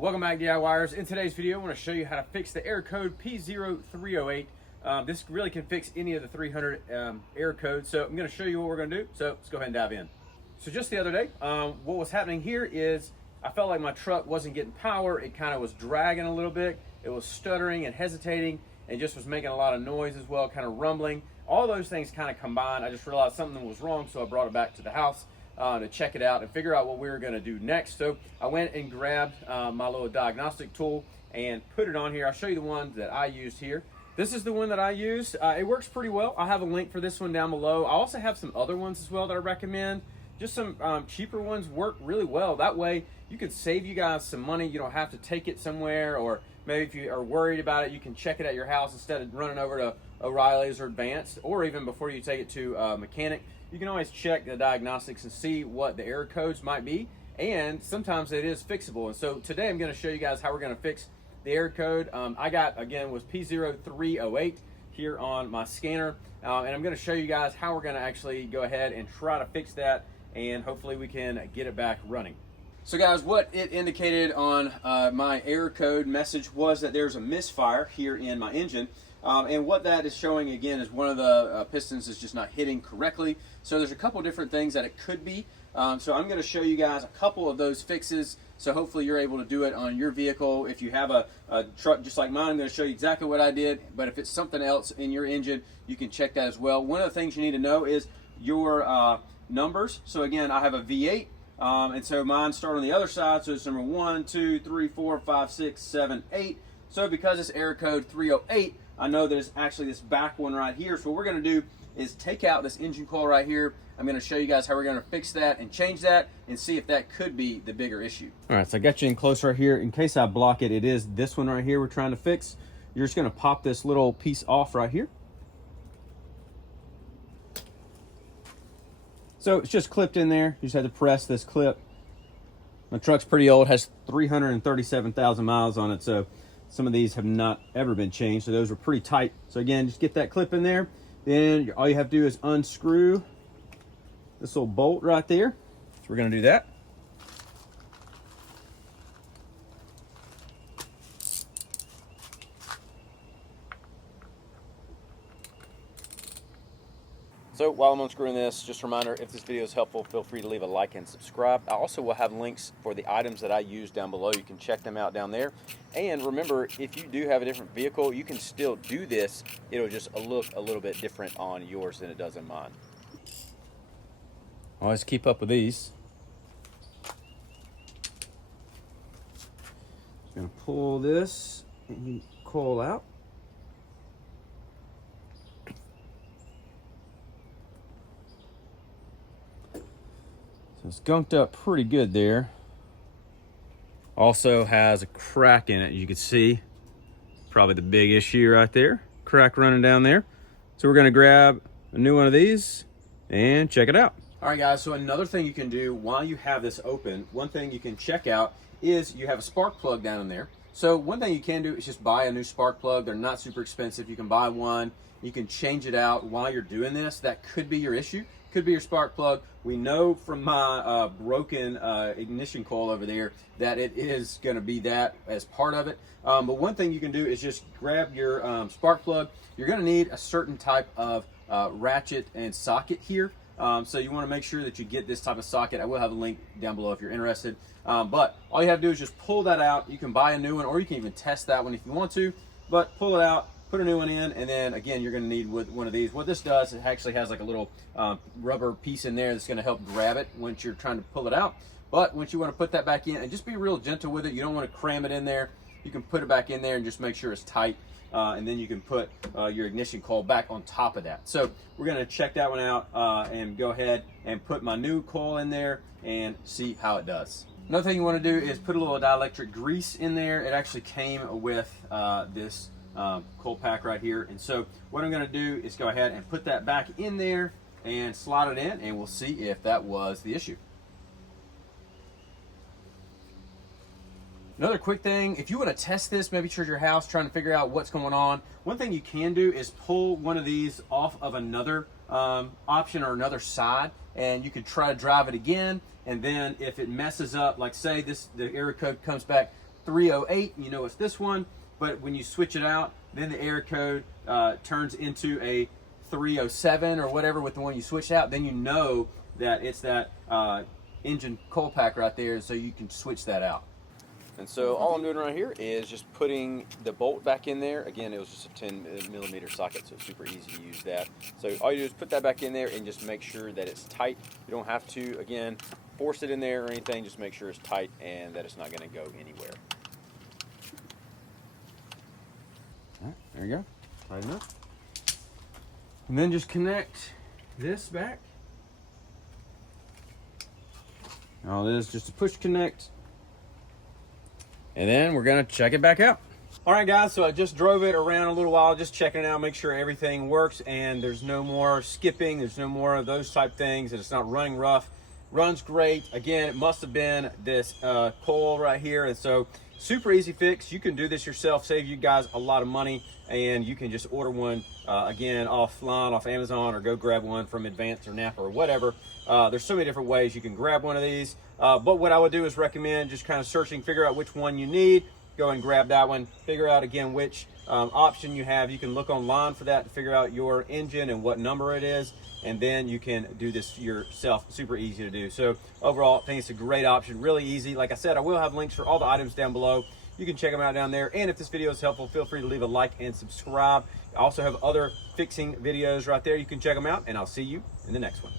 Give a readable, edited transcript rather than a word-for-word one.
Welcome back, DIYers. In today's video, I want to show you how to fix the error code P0308. This really can fix any of the 300 error codes. So I'm going to show you what we're going to do. So let's go ahead and dive in. So just the other day, what was happening here is I felt like my truck wasn't getting power. It kind of was dragging a little bit. It was stuttering and hesitating and just was making a lot of noise as well, kind of rumbling. All those things kind of combined. I just realized something was wrong, so I brought it back to the house to check it out and figure out what we were going to do next. So I went and grabbed my little diagnostic tool and put it on here. I'll show you the one that I used here. This is the one that I used. It works pretty well. I'll have a link for this one down below. I also have some other ones as well that I recommend. Just some cheaper ones work really well. That way you can save you guys some money. You don't have to take it somewhere, or maybe if you are worried about it, you can check it at your house instead of running over to O'Reilly's or Advanced, or even before you take it to a mechanic. You can always check the diagnostics and see what the error codes might be, and sometimes it is fixable. And so today I'm going to show you guys how we're going to fix the error code. I got, again, was P0308 here on my scanner, and I'm going to show you guys how we're going to actually go ahead and try to fix that, and hopefully we can get it back running. So guys, what it indicated on my error code message was that there's a misfire here in my engine. And what that is showing, again, is one of the pistons is just not hitting correctly. So there's a couple different things that it could be. So I'm going to show you guys a couple of those fixes. So hopefully you're able to do it on your vehicle. If you have a truck just like mine, I'm going to show you exactly what I did. But if it's something else in your engine, you can check that as well. One of the things you need to know is your numbers. So again, I have a V8. And so mine start on the other side. So it's number 1, 2, 3, 4, 5, 6, 7, 8. So because it's error code 308, I know there's actually this back one right here. So what we're going to do is take out this engine coil right here. I'm going to show you guys how we're going to fix that and change that and see if that could be the bigger issue. All right, so I got you in close right here. In case I block it, it is this one right here we're trying to fix. You're just going to pop this little piece off right here. So it's just clipped in there. You just had to press this clip. My truck's pretty old, has 337,000 miles on it, so some of these have not ever been changed, so those are pretty tight. So again, just get that clip in there. Then all you have to do is unscrew this little bolt right there. So we're going to do that. So while I'm unscrewing this, just a reminder, if this video is helpful, feel free to leave a like and subscribe. I also will have links for the items that I use down below. You can check them out down there. And remember, if you do have a different vehicle, you can still do this. It'll just look a little bit different on yours than it does in mine. Always keep up with these. Just gonna pull this coil out. So it's gunked up pretty good there. Also has a crack in it, you can see. Probably the big issue right there. Crack running down there. So we're gonna grab a new one of these and check it out. All right guys, so another thing you can do while you have this open, one thing you can check out is you have a spark plug down in there. So one thing you can do is just buy a new spark plug. They're not super expensive. You can buy one. You can change it out while you're doing this. That could be your issue. Could be your spark plug. We know from my broken ignition coil over there that it is going to be that as part of it. But one thing you can do is just grab your spark plug. You're going to need a certain type of ratchet and socket here. So you want to make sure that you get this type of socket. I will have a link down below if you're interested. But all you have to do is just pull that out. You can buy a new one, or you can even test that one if you want to. But pull it out. Put a new one in, and then again, you're going to need one of these. What this does, it actually has like a little rubber piece in there that's going to help grab it once you're trying to pull it out. But once you want to put that back in, and just be real gentle with it, you don't want to cram it in there. You can put it back in there and just make sure it's tight, and then you can put your ignition coil back on top of that. So we're going to check that one out and go ahead and put my new coil in there and see how it does. Another thing you want to do is put a little dielectric grease in there. It actually came with this coil pack right here, and so what I'm going to do is go ahead and put that back in there and slide it in, and we'll see if that was the issue. Another quick thing, if you want to test this, maybe you're at your house trying to figure out what's going on, one thing you can do is pull one of these off of another option or another side, and you could try to drive it again, and then if it messes up, like say the error code comes back P0308, you know it's this one, but when you switch it out, then the error code turns into a 307 or whatever with the one you switched out. Then you know that it's that engine coil pack right there, so you can switch that out. And so all I'm doing right here is just putting the bolt back in there. Again, it was just a 10mm socket, so it's super easy to use that. So all you do is put that back in there and just make sure that it's tight. You don't have to, again, force it in there or anything. Just make sure it's tight and that it's not going to go anywhere. All right, there you go. Tighten up. And then just connect this back. All this is just a push connect. And then we're gonna check it back out. All right, guys, so I just drove it around a little while, just checking it out, make sure everything works and there's no more skipping, there's no more of those type things, and it's not running rough. Runs great. Again, it must have been this coil right here, and so super easy fix. You can do this yourself, save you guys a lot of money, and you can just order one again offline, off Amazon, or go grab one from Advance or Napa or whatever. There's so many different ways you can grab one of these, but what I would do is recommend just kind of searching, figure out which one you need, go and grab that one, figure out again which option you have. You can look online for that to figure out your engine and what number it is, and then you can do this yourself. Super easy to do. So overall, I think it's a great option, really easy. Like I said, I will have links for all the items down below. You can check them out down there. And if this video is helpful, feel free to leave a like and subscribe. I also have other fixing videos right there. You can check them out, and I'll see you in the next one.